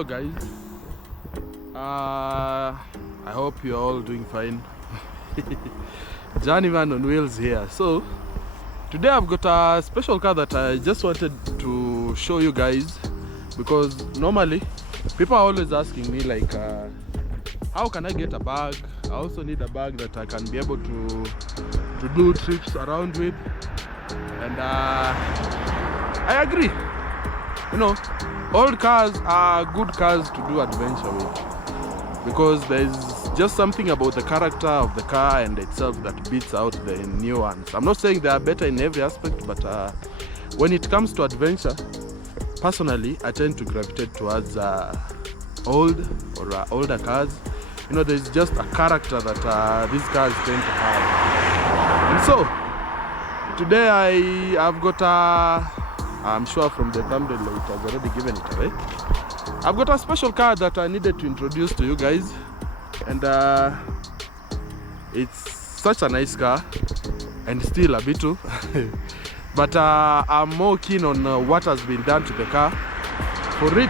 Hello guys, I hope you're all doing fine. Journeyman on wheels here. So today I've got a special car that I just wanted to show you guys, because normally people are always asking me like how can I get a bag? I also need a bag that I can be able to do trips around with, and I agree. You know, old cars are good cars to do adventure with, because there's just something about the character of the car and itself that beats out the new ones. I'm not saying they are better in every aspect, but when it comes to adventure, personally I tend to gravitate towards old or older cars. You know, there's just a character that these cars tend to have. And so today I've got I'm sure from the thumbnail it has already given it away. I've got a special car that I needed to introduce to you guys, and it's such a nice car and still a Beetle. But I'm more keen on what has been done to the car for it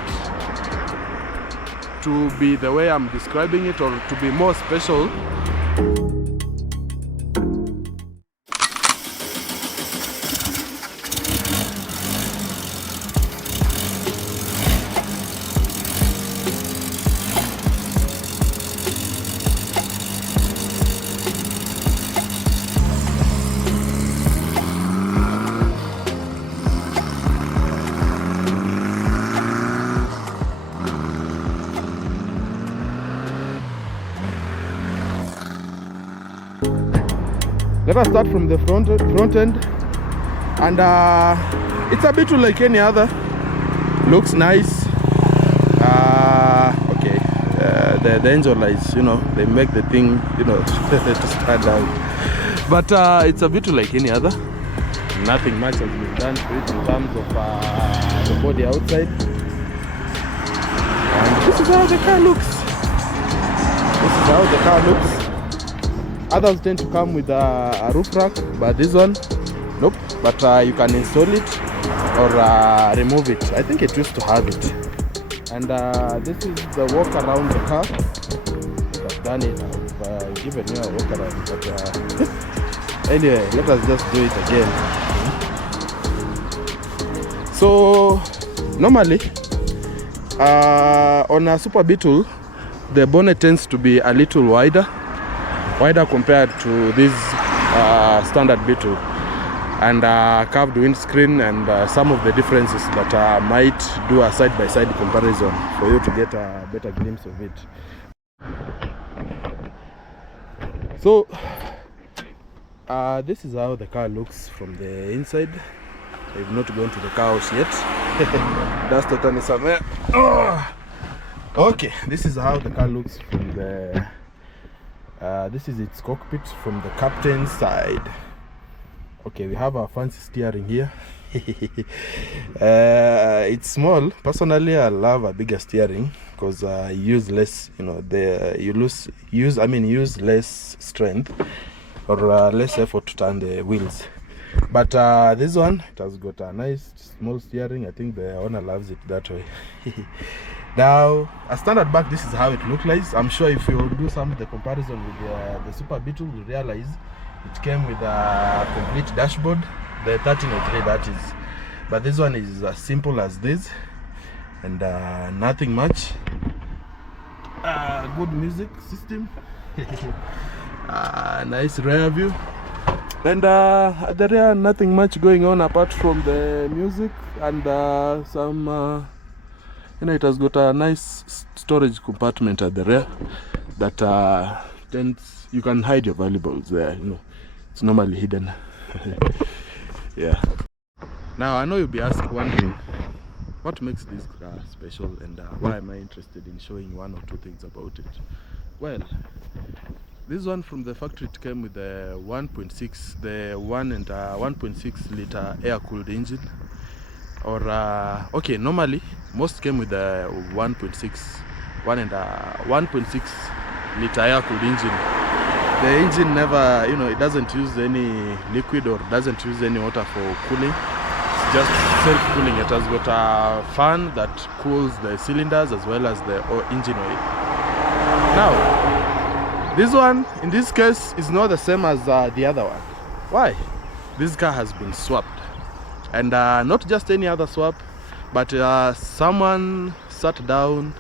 to be the way I'm describing it, or to be more special. Let us start from the front end, and it's a Beetle like any other. Looks nice. Okay, the angel lights, you know, they make the thing, you know, to stand out. But it's a Beetle like any other. Nothing much has been done to it in terms of the body outside. And this is how the car looks. This is how the car looks. Others tend to come with a roof rack, but this one, nope. But you can install it or remove it. I think it used to have it. And this is the walk around the car. I've done it. I've given you a walk around. But anyway, let us just do it again. So normally on a Super Beetle, the bonnet tends to be a little wider compared to this standard Beetle, and curved windscreen, and some of the differences that might do a side-by-side comparison for you to get a better glimpse of it. So this is how the car looks from the inside. I've not gone to the car house yet. That's totally somewhere. Okay, this is how the car looks from the this is its cockpit from the captain's side. Okay, we have our fancy steering here. It's small. Personally, I love a bigger steering because you use less, you know, use less strength or less effort to turn the wheels. But this one, it has got a nice small steering. I think the owner loves it that way. Now, a standard back, this is how it looks like. I'm sure if you do some of the comparison with the Super Beetle, you realize it came with a complete dashboard, the 1303 that is. But this one is as simple as this, and nothing much. Good music system. Nice rear view. And at the rear, nothing much going on apart from the music and some you know, it has got a nice storage compartment at the rear that you can hide your valuables there. You know, it's normally hidden. Yeah. Now I know you'll be wondering what makes this car special, and why am I interested in showing one or two things about it. Well, this one from the factory, it came with the 1.6, the 1.6 liter air-cooled engine. Or okay, normally most came with the 1.6 liter air-cooled engine. The engine never, you know, it doesn't use any liquid or doesn't use any water for cooling. just self-cooling. It has got a fan that cools the cylinders as well as the engine oil. Now, this one, in this case, is not the same as the other one. Why? This car has been swapped. And not just any other swap, but someone sat down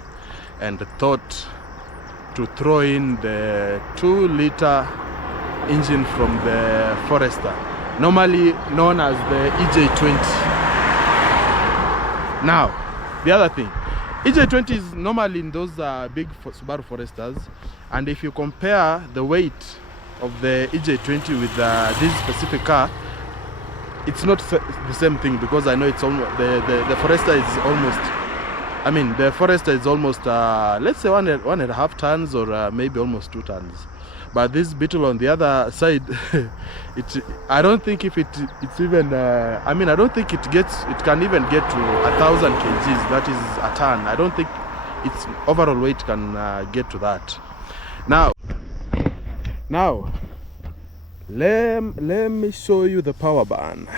and thought to throw in the 2-liter engine from the Forester, normally known as the EJ20. Now, the other thing, EJ20 is normally in those big Subaru Foresters, and if you compare the weight of the EJ20 with this specific car, it's not the same thing, because I know it's almost the Forester is almost, I mean, the Forester is almost let's say 1.5 tons, or maybe almost 2 tons. But this Beetle on the other side, I don't think if it's even I mean, I don't think it can even get to 1,000 kgs. That is a ton. I don't think its overall weight can get to that. Now let me show you the power band.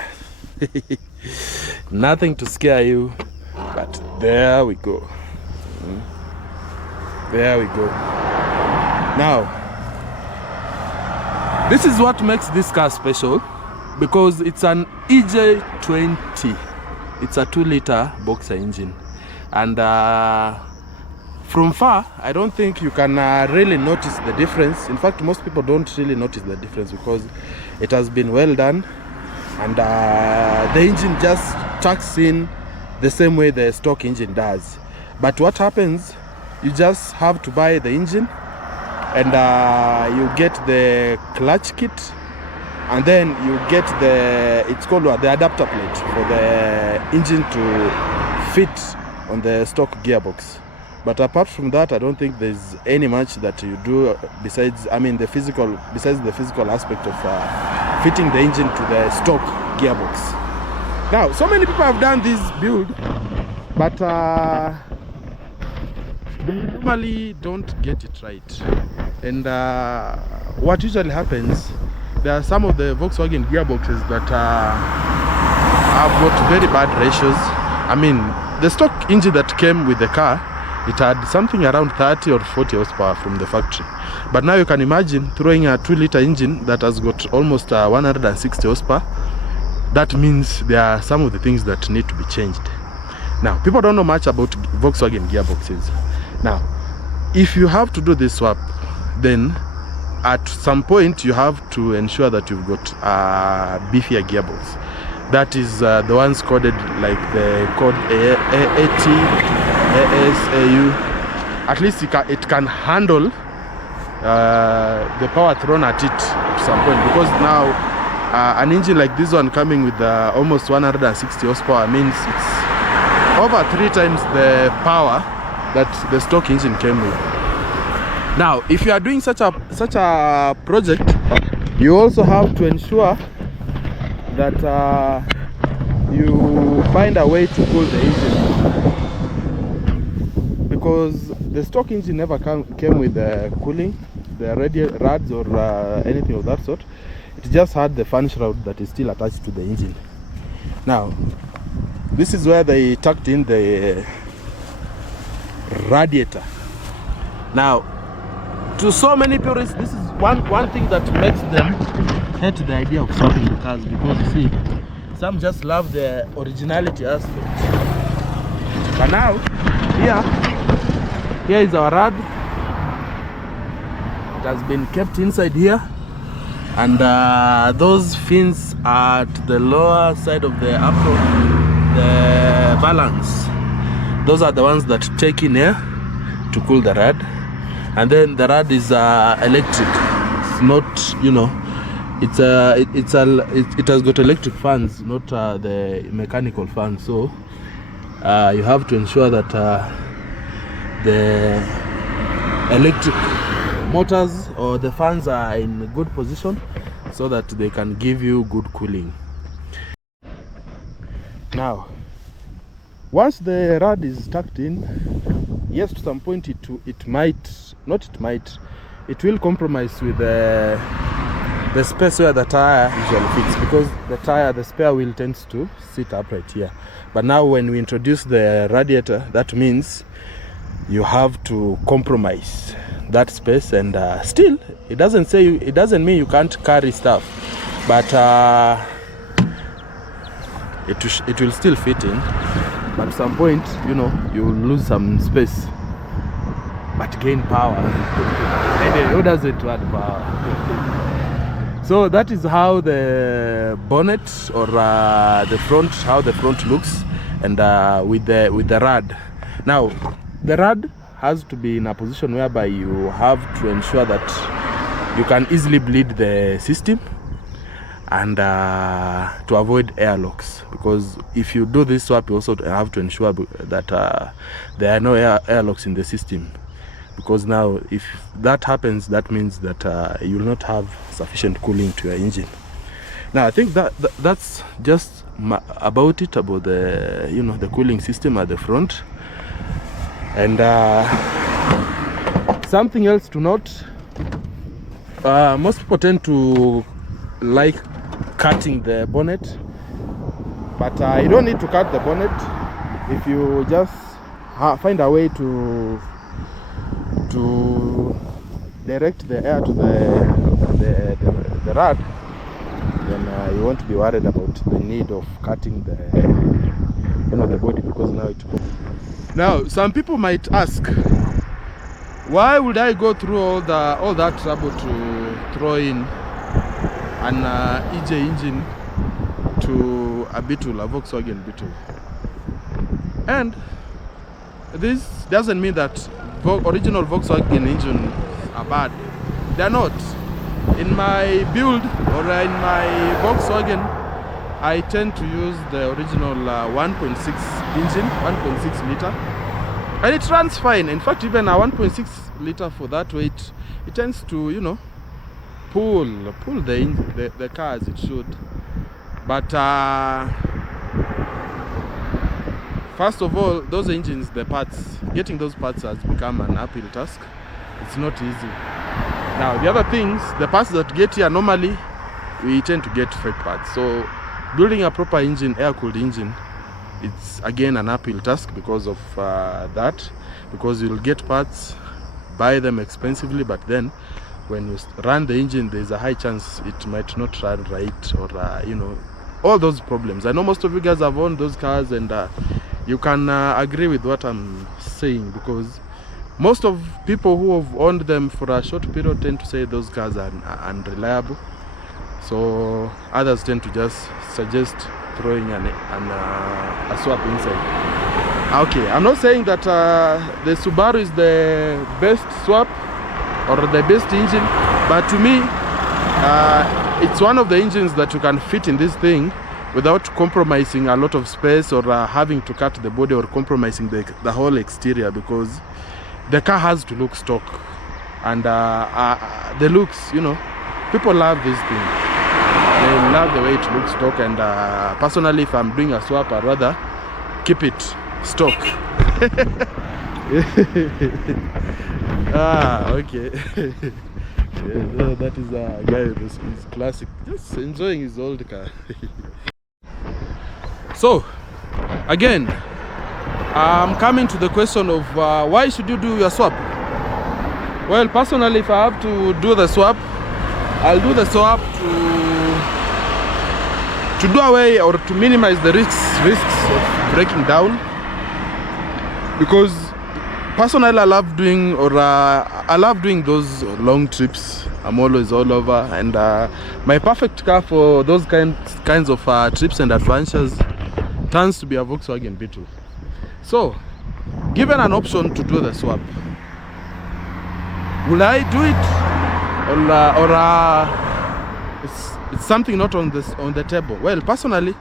Nothing to scare you, but there we go. There we go. Now, this is what makes this car special, because it's an EJ20. It's a 2-liter boxer engine, and from far I don't think you can really notice the difference. In fact, most people don't really notice the difference, because it has been well done, and the engine just tucks in the same way the stock engine does. But what happens, you just have to buy the engine, and you get the clutch kit, and then you get it's called the adapter plate for the engine to fit on the stock gearbox. But apart from that, I don't think there's any much that you do besides the physical aspect of fitting the engine to the stock gearbox. Now, so many people have done this build, but they normally don't get it right. And what usually happens, there are some of the Volkswagen gearboxes that have got very bad ratios. I mean, the stock engine that came with the car, it had something around 30 or 40 horsepower from the factory. But now you can imagine throwing a 2-liter engine that has got almost 160 horsepower. That means there are some of the things that need to be changed. Now, people don't know much about Volkswagen gearboxes. Now, if you have to do this swap, then at some point you have to ensure that you've got a beefier gearbox. That is the ones coded like the code AAT, ASAU. At least it can handle the power thrown at it at some point, because now an engine like this one coming with almost 160 horsepower means it's over 3 times the power that the stock engine came with. Now, if you are doing such a project, you also have to ensure that you find a way to cool the engine, because the stock engine never came with cooling, the radial rads or anything of that sort. It just had the fan shroud that is still attached to the engine. Now, this is where they tucked in the radiator. Now, to so many purists, this is one thing that makes them hate the idea of swapping the cars, because you see, some just love the originality aspect. But now, here is our rad. It has been kept inside here, and those fins are at the lower side of the the balance. Those are the ones that take in air to cool the rad. And then the rad is electric. It's not, it has got electric fans, not the mechanical fans. So you have to ensure that the electric motors or the fans are in a good position, so that they can give you good cooling. Now, once the rad is tucked in, yes, to some point it will compromise with the the space where the tire usually fits, because the spare wheel tends to sit upright here. But now when we introduce the radiator, that means you have to compromise that space, and still it doesn't mean you can't carry stuff, but it will still fit in. But at some point, you know, you will lose some space but gain power. And who doesn't want power? So that is how the bonnet or how the front looks, and with the rad. Now the rad has to be in a position whereby you have to ensure that you can easily bleed the system, and to avoid airlocks, because if you do this swap, you also have to ensure that there are no airlocks in the system, because now if that happens, that means that you will not have sufficient cooling to your engine. Now I think that's just about the, you know, the cooling system at the front. And something else to note, most people tend to like cutting the bonnet, but you don't need to cut the bonnet if you just find a way to direct the air to the rad. Then you won't be worried about the need of cutting the, you know, the body, because now some people might ask, why would I go through all that trouble to throw in an EJ engine to a Beetle, a Volkswagen Beetle? And this doesn't mean that original Volkswagen engines are bad. They're not. In my build, or in my Volkswagen, I tend to use the original 1.6 engine, 1.6 liter, and it runs fine. In fact, even a 1.6 liter for that weight, it tends to, you know, pull the car as it should. But first of all, those engines, the parts, getting those parts has become an uphill task. It's not easy. Now the other things, the parts that get here, normally we tend to get fake parts. So building a proper engine, air-cooled engine, it's again an uphill task because of that, because you'll get parts, buy them expensively, but then when you run the engine, there's a high chance it might not run right, or you know, all those problems. I know most of you guys have owned those cars, and you can agree with what I'm saying, because most of people who have owned them for a short period tend to say those cars are unreliable. So others tend to just suggest throwing a swap inside. Okay, I'm not saying that the Subaru is the best swap or the best engine, but to me, it's one of the engines that you can fit in this thing without compromising a lot of space, or having to cut the body, or compromising the whole exterior, because the car has to look stock, and the looks, you know, people love this thing. They love the way it looks stock, and personally, if I'm doing a swap, I'd rather keep it stock. Okay. Yeah, that is a guy with his classic, just enjoying his old car. So again, I'm coming to the question of why should you do your swap? Well, personally, if I have to do the swap, I'll do the swap to do away, or to minimize the risks of breaking down, because personally I love doing those long trips. I'm always all over, and my perfect car for those kinds of trips and adventures turns to be a Volkswagen Beetle. So, given an option to do the swap, will I do it, or it's something not on the table? Well, personally,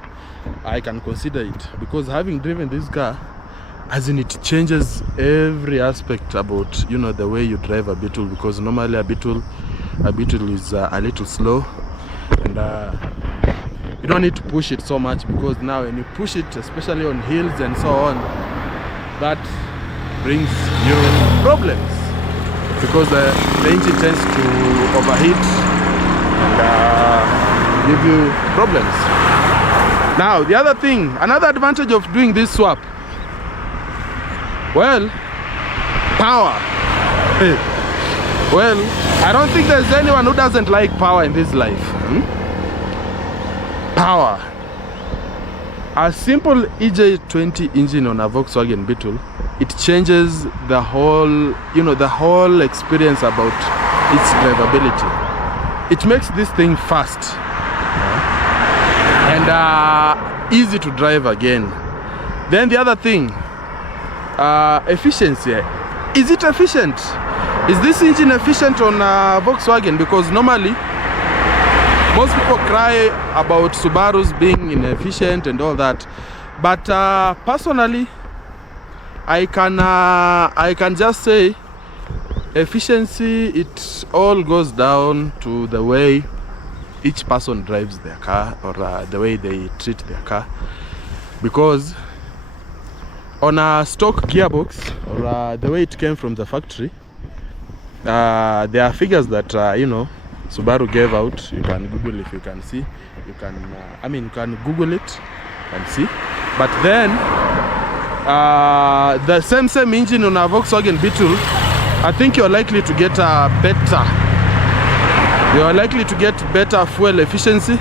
I can consider it, because having driven this car, as in, it changes every aspect about, you know, the way you drive a Beetle, because normally a Beetle is a little slow, and you don't need to push it so much, because now when you push it, especially on hills and so on, that brings you problems, because the engine tends to overheat, and give you problems. Now the other thing, another advantage of doing this swap, well, power. Well, I don't think there's anyone who doesn't like power in this life. Power. A simple EJ20 engine on a Volkswagen Beetle, it changes the whole, the whole experience about its drivability. It makes this thing fast and easy to drive again. Then the other thing, efficiency. Is it efficient? Is this engine efficient on Volkswagen? Because normally most people cry about Subarus being inefficient and all that, but personally I can just say efficiency, it all goes down to the way each person drives their car, or the way they treat their car. Because on a stock gearbox, or the way it came from the factory, there are figures that Subaru gave out. You can Google if you can see. You can you can Google it and see. But then the same engine on a Volkswagen Beetle, I think you're likely to get you're likely to get better fuel efficiency.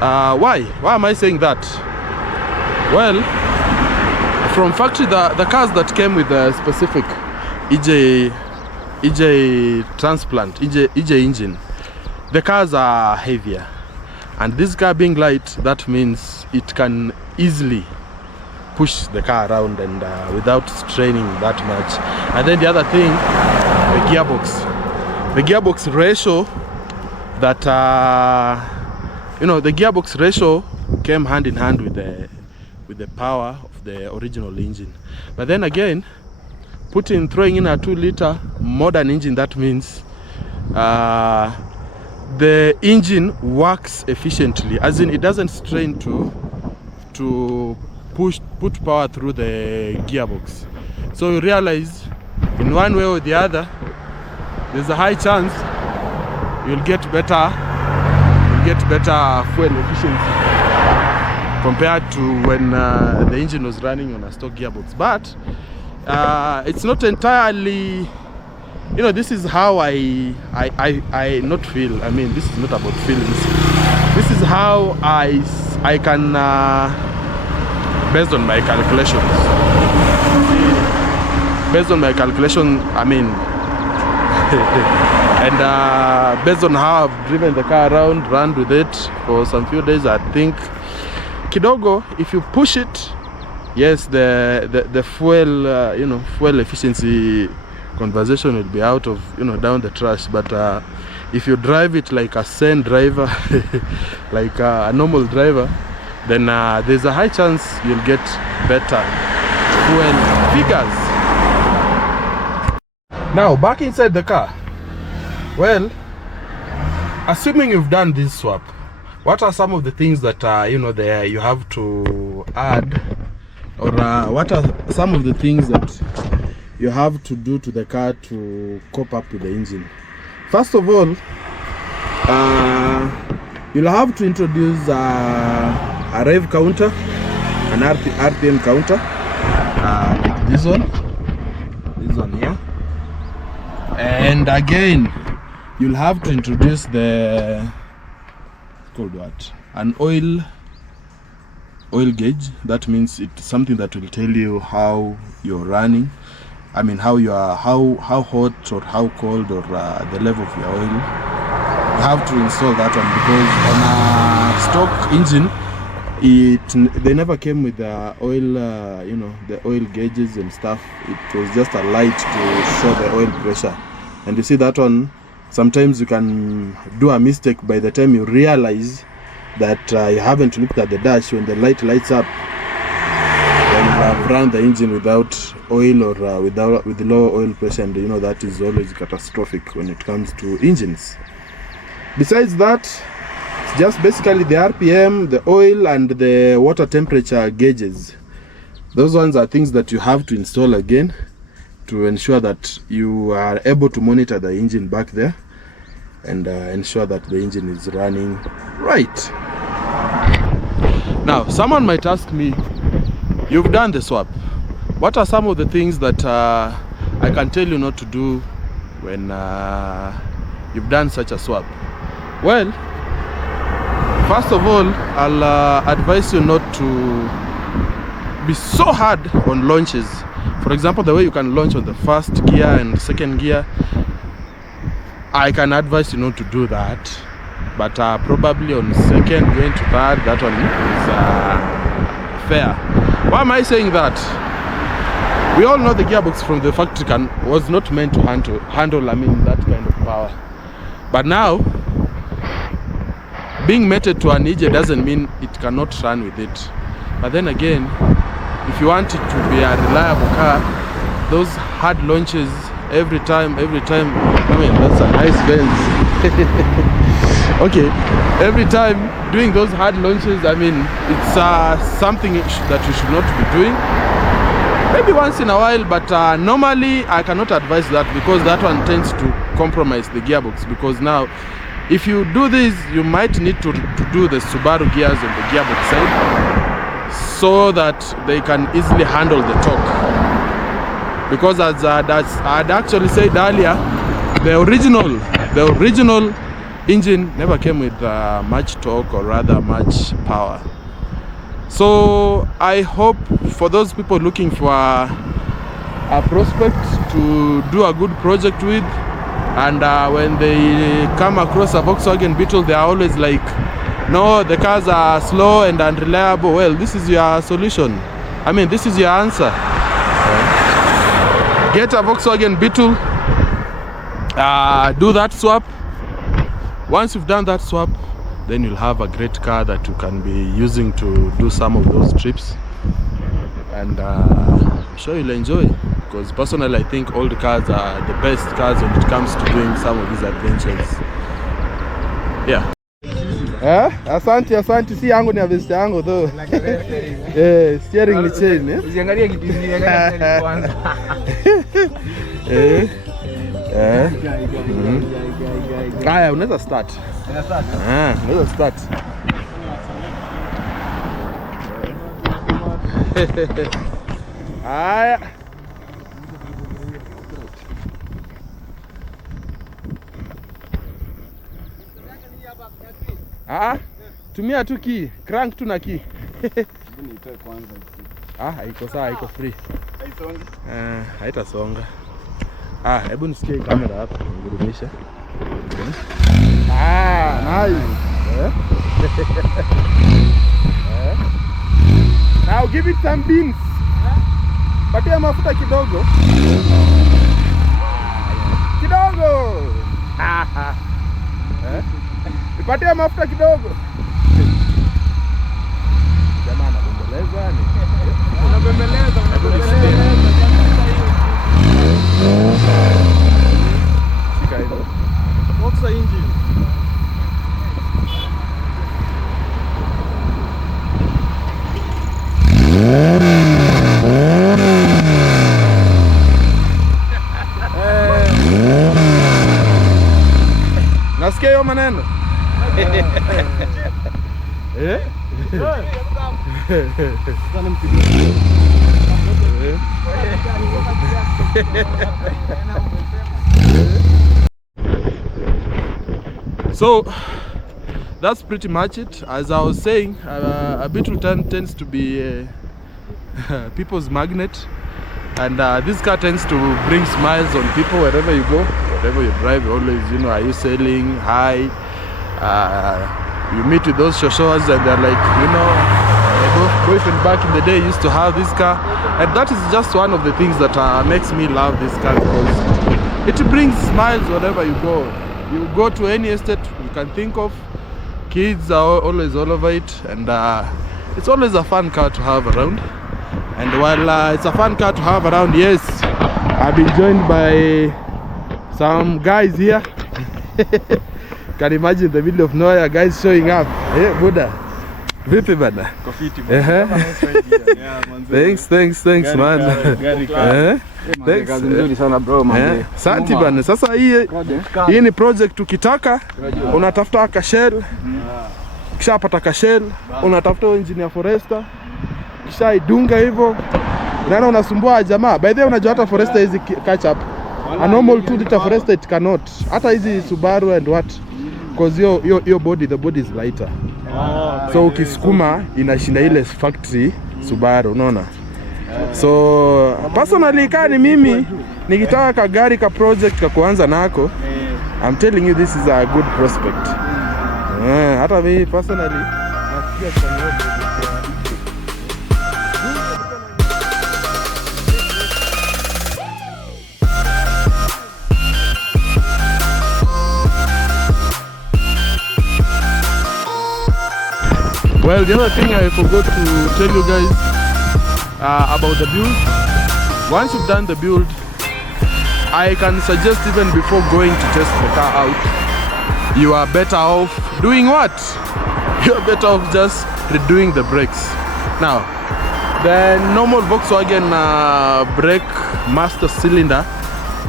Why am I saying that? Well, from factory, the cars that came with a specific EJ transplant, EJ engine, the cars are heavier, and this car being light, that means it can easily push the car around and without straining that much. And then the other thing, the gearbox ratio, that the gearbox ratio came hand in hand with the power of the original engine. But then again, throwing in a 2-liter modern engine, that means the engine works efficiently, as in it doesn't strain to put power through the gearbox. So you realize, in one way or the other, there's a high chance you'll get better fuel efficiency compared to when the engine was running on a stock gearbox. But it's not entirely, this is how I not feel. I mean, this is not about feelings. This is how I can, based on my calculations. Based on my calculation, I mean, and based on how I've driven the car around, run with it for some few days, I think kidogo, if you push it, yes, the fuel fuel efficiency conversation will be out of down the trash. But if you drive it like a sane driver, like a normal driver, then there's a high chance you'll get better fuel figures. Now back inside the car. Well, assuming you've done this swap, what are some of the things that there you have to add, or what are some of the things that you have to do to the car to cope up with the engine? First of all, you'll have to introduce a rev counter, an RPM counter, like this one here. And again, you'll have to introduce an oil gauge. That means it's something that will tell you how you're running. I mean, how hot or how cold, or the level of your oil. You have to install that one, because on a stock engine, they never came with the oil, the oil gauges and stuff. It was just a light to show the oil pressure. And you see that one, sometimes you can do a mistake by the time you realize that you haven't looked at the dash. When the light lights up, then you have run the engine without oil, or with low oil pressure, and that is always catastrophic when it comes to engines. Besides that, it's just basically the RPM, the oil, and the water temperature gauges. Those ones are things that you have to install again to ensure that you are able to monitor the engine back there. and ensure that the engine is running right. Now, someone might ask me, you've done the swap. What are some of the things that I can tell you not to do when you've done such a swap? Well, first of all, I'll advise you not to be so hard on launches. For example, the way you can launch on the first gear and second gear, I can advise you not to do that. But probably on second going to third, that one is fair. Why am I saying that? We all know the gearbox from the factory was not meant to handle that kind of power. But now, being mated to an EJ doesn't mean it cannot run with it. But then again, if you want it to be a reliable car, those hard launches every time, I mean, that's a nice Benz. Okay, every time doing those hard launches, I mean, it's something that you should not be doing. Maybe once in a while, but normally I cannot advise that, because that one tends to compromise the gearbox. Because now, if you do this, you might need to do the Subaru gears on the gearbox side, so that they can easily handle the torque. Because as I'd actually said earlier, the original engine never came with much torque, or rather much power. So I hope for those people looking for a prospect to do a good project with, and when they come across a Volkswagen Beetle, they are always like, no, the cars are slow and unreliable. Well, this is your solution. I mean, this is your answer. Get a Volkswagen Beetle, do that swap. Once you've done that swap, then you'll have a great car that you can be using to do some of those trips, and I'm sure you'll enjoy, because personally I think old cars are the best cars when it comes to doing some of these adventures. Yeah. Asante, si yangu ni vest yangu though. Steering ni chain, usiangalie kipindi kwanza. Haya, unaweza start. Unaweza start. Haya. Tumia tu key, crank tu na key. Haiko sawa, haiko free. Haisongi? Haitasonga. Hebu nisikie kamera hapa, ngurumisha. Nice. Now give it some beans. Patia mafuta kidogo. Kidogo. Patia mafuta kidogo. Jamaa anabembeleza ni. Unabembeleza. Shika hilo. What's the engine? Nasikia hiyo maneno. So that's pretty much it. As I was saying, a Beetle tends to be people's magnet, and this car tends to bring smiles on people wherever you go, wherever you drive. You always, are you selling? Hi. You meet with those shoshoas and they're like, my boyfriend back in the day used to have this car, and that is just one of the things that makes me love this car, because it brings smiles wherever you go. You go to any estate you can think of, kids are always all over it, and it's always a fun car to have around. And while it's a fun car to have around, yes, I've been joined by some guys here. Can imagine the middle of nowhere, guys showing up. Hey, Buddha. Vipi bana? Thanks man. Kazi nzuri sana bro man. Asante bana. Sasa hii ni project ukitaka unatafuta kashel. Kisha pata kashel, unatafuta engineer forester. Kisha idunga hivyo. Unaona unasumbua jamaa. By the way unajua hata forester hizi catch up. A normal 2 liter forester it cannot. Hata hizi Subaru and what? Because your body, the body is lighter. So ukisukuma inashinda ile factory Subaru, unaona? So personally kani mimi nikitaka kagari ka project ka kuanza nako, I'm telling you this is a good prospect. Hata mimi personally nasikia sana. Well, the other thing I forgot to tell you guys about the build. Once you've done the build, I can suggest even before going to test the car out, you are better off doing what? You are better off just redoing the brakes. Now, the normal Volkswagen brake master cylinder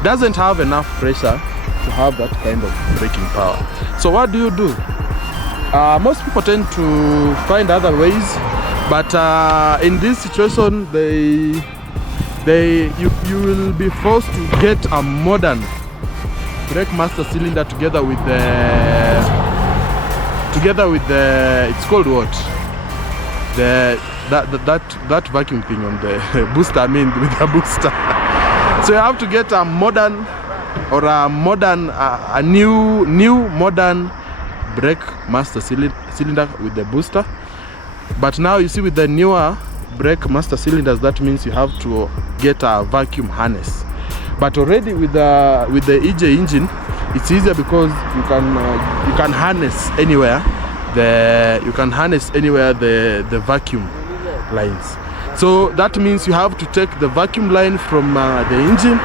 doesn't have enough pressure to have that kind of braking power. So what do? Most people tend to find other ways, but in this situation, you will be forced to get a modern brake master cylinder together with the it's called what? That vacuum thing on the booster. I mean, with the booster. So you have to get a modern or a new modern brake master cylinder with the booster. But now you see with the newer brake master cylinders, that means you have to get a vacuum harness. But already with the EJ engine, it's easier because you can harness anywhere the vacuum lines. So that means you have to take the vacuum line from the engine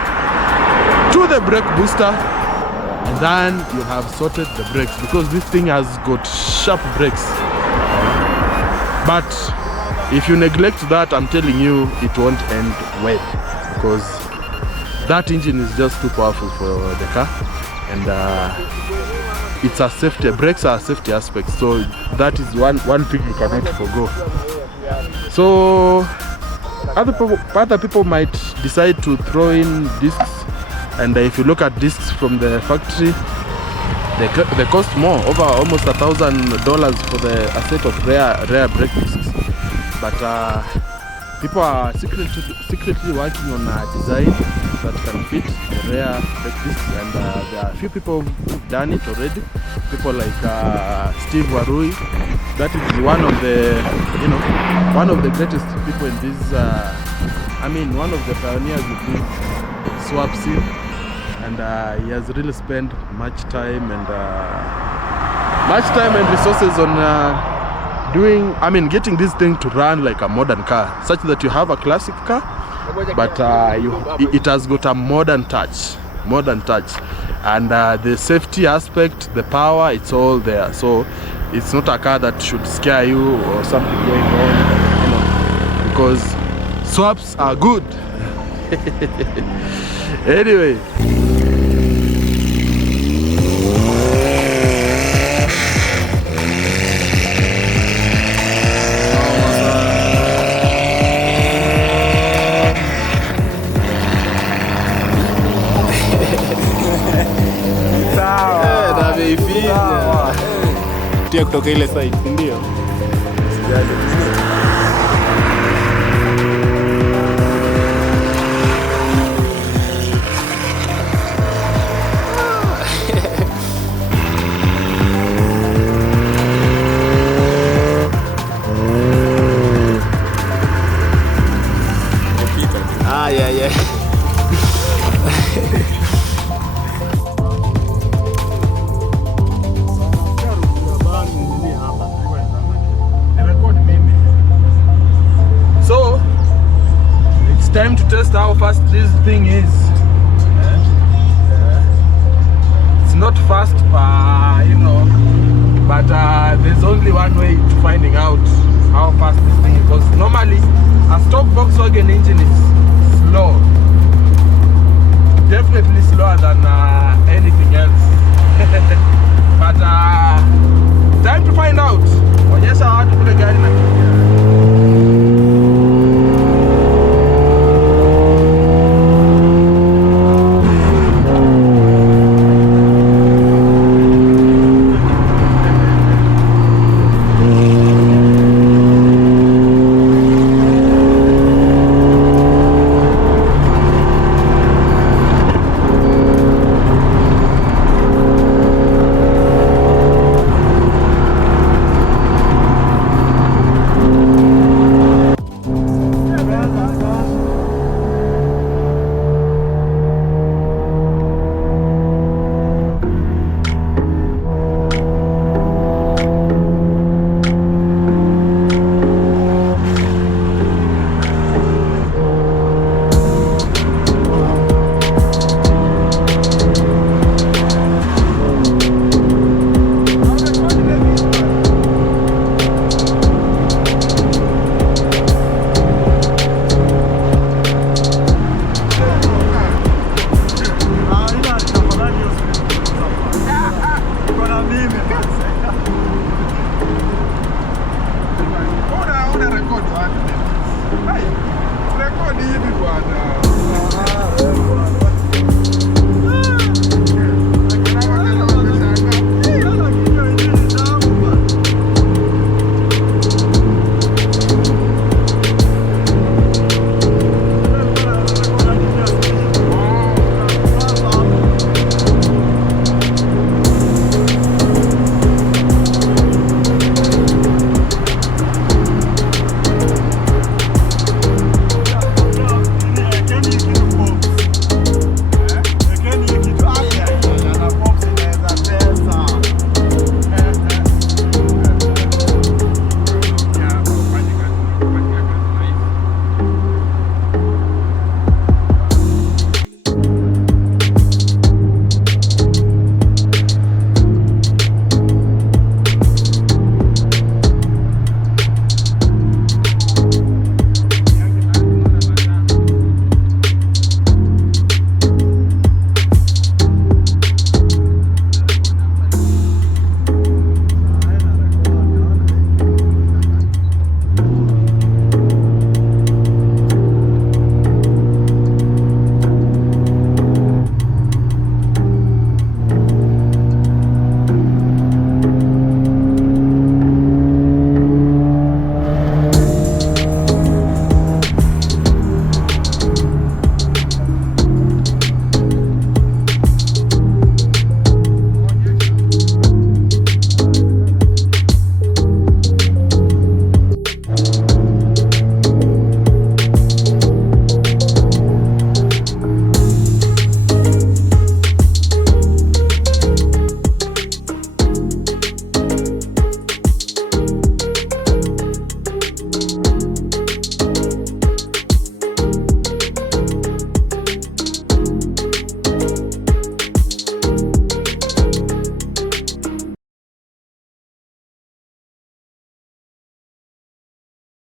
to the brake booster, and then you have sorted the brakes, because this thing has got sharp brakes. But if you neglect that, I'm telling you, it won't end well, because that engine is just too powerful for the car, and it's a safety. Brakes are a safety aspect, so that is one thing you cannot forgo. So other people might decide to throw in discs. And if you look at discs from the factory, they cost more, over almost $1,000 for a set of rare brake discs. But people are secretly working on a design that can fit the rare brake discs, and there are a few people who've done it already. People like Steve Warui. That is one of the greatest people in this. One of the pioneers of this swap scene. And he has really spent much time and resources on getting this thing to run like a modern car, such that you have a classic car, but it has got a modern touch, and the safety aspect, the power, it's all there. So it's not a car that should scare you or something going on, because swaps are good. Anyway. Kutoka ile side, ndio. Yeah. So it's time to test how fast this thing is. It's not fast, but there's only one way to finding out how fast this thing is, because normally a stock Volkswagen engine is slow. slower than anything else. But time to find out. Onyesha watu vile gari na